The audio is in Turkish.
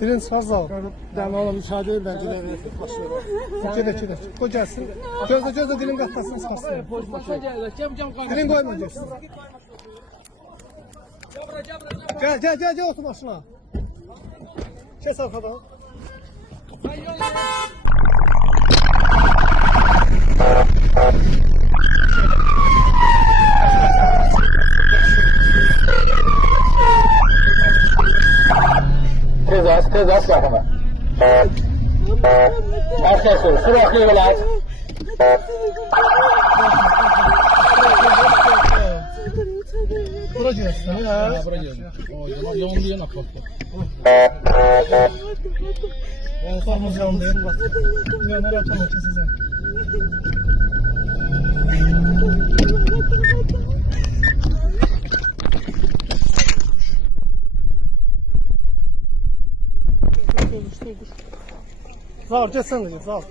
Birinci fazla al. Dəm oğlum müsaade et bence de. Gedək. Qoy gəlsin. Gözlə dilin qatlasını çıxarsın. Başa gəlir. Dilin qoyma gəlsin. Gel otur maşına. Kes arkadan. Tez az bakımı. Arkaya sür. Sürekli yol aç. Bura gelsin. Bura geldim. O zaman yandı yana kalktı. Motorumuz yandı. Uyanlar atalım keseceğim. Zar, gel sen de gel, Zar.